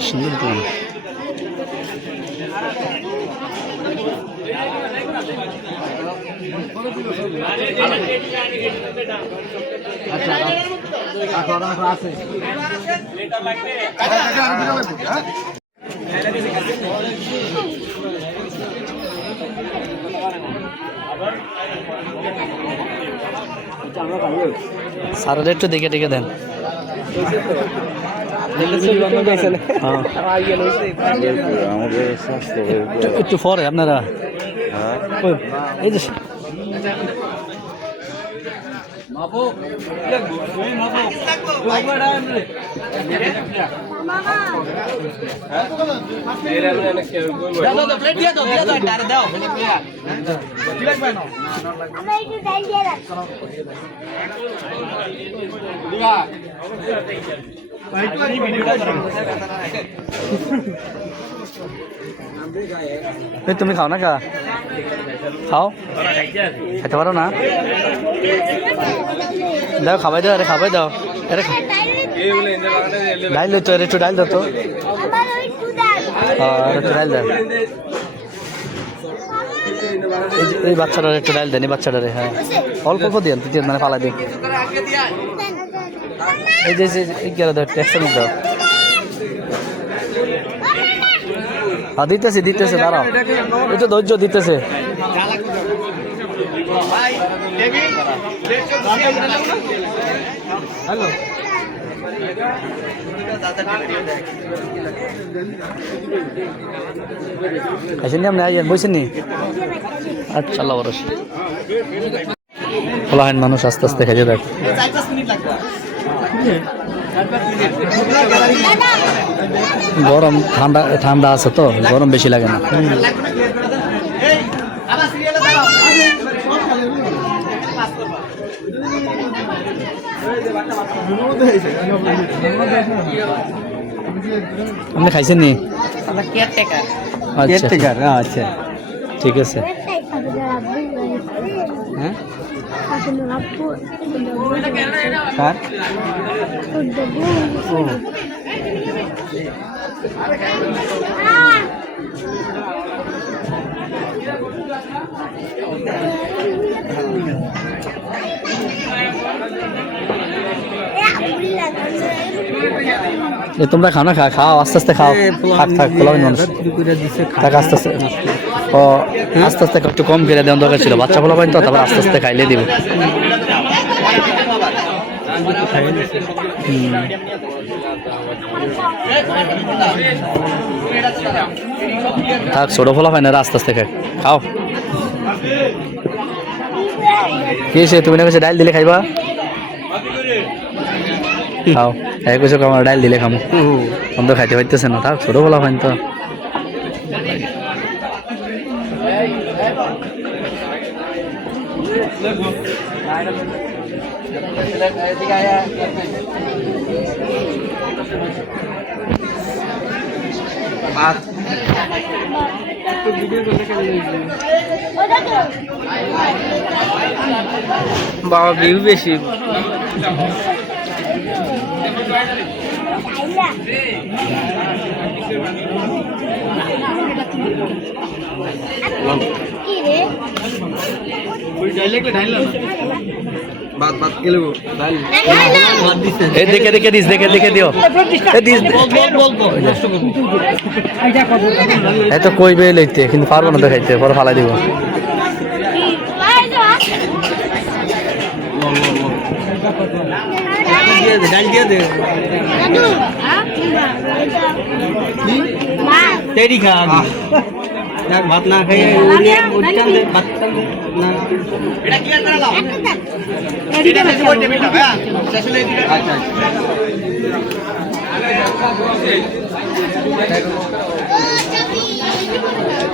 সুন্দর দোকান। সারাটা একটু দেখে দেখে দেন। একটু পরে আপনারা এই যে তুমি খাও না কা খাও খেতে পারো না দাও খাবাই দাও আরে খাবাই দাও আরে ডাইল তো একটু ডাইল দাও তো একটু ডাইল দাও এই বাচ্চাটার একটু ডাইল দেন এই বাচ্চাটারে হ্যাঁ অল্প অল্প দিন মানে পালা দিন এই যে গেল দাও ট্যাক্সের মধ্যে দাও হ্যাঁ দিতেছে দিতেছে দাঁড়াও এই তো ধৈর্য দিতেছে হ্যালো খাইছেন নি আপনি আইয়েন বইছেন নি আচ্ছা আল্লাহ বরস ফলাহান মানুষ আস্তে আস্তে খাইছে দেখ গরম ঠান্ডা ঠান্ডা আছে তো গরম বেশি লাগে না আপনি খাইছেন নি আচ্ছা ঠিক আছে তোমরা খাও না খাও আস্তে আস্তে খাও থাক থাক পোলাবেন মানুষ থাক আস্তে আস্তে ও আস্তে আস্তে একটু কম করে দেওয়ার দরকার ছিল বাচ্চা পোলাবেন তো তারপর আস্তে আস্তে খাইলে দিব থাক ছোটো ফলা হয় না আস্তে আস্তে খাও কি সে তুমি না কাছে ডাইল দিলে খাইবা খাও এক কিছু আমার ডাইল দিলে খামো অন্ত খাইতে পারতেছে না থাক ছোটো বলা হয় তো বাবা ভিউ বেশি দেখে দেখে দিস দেখে দেখে দিও এত কইবে লইতে কিন্তু পারবো না তো খাইতে পরে ফালাই দিব তেরি খা ভাত না খাইয়ে ভাত না এটা কি করে লাও এটা বেশি বলতে বেটা ভাই শেষলে আচ্ছা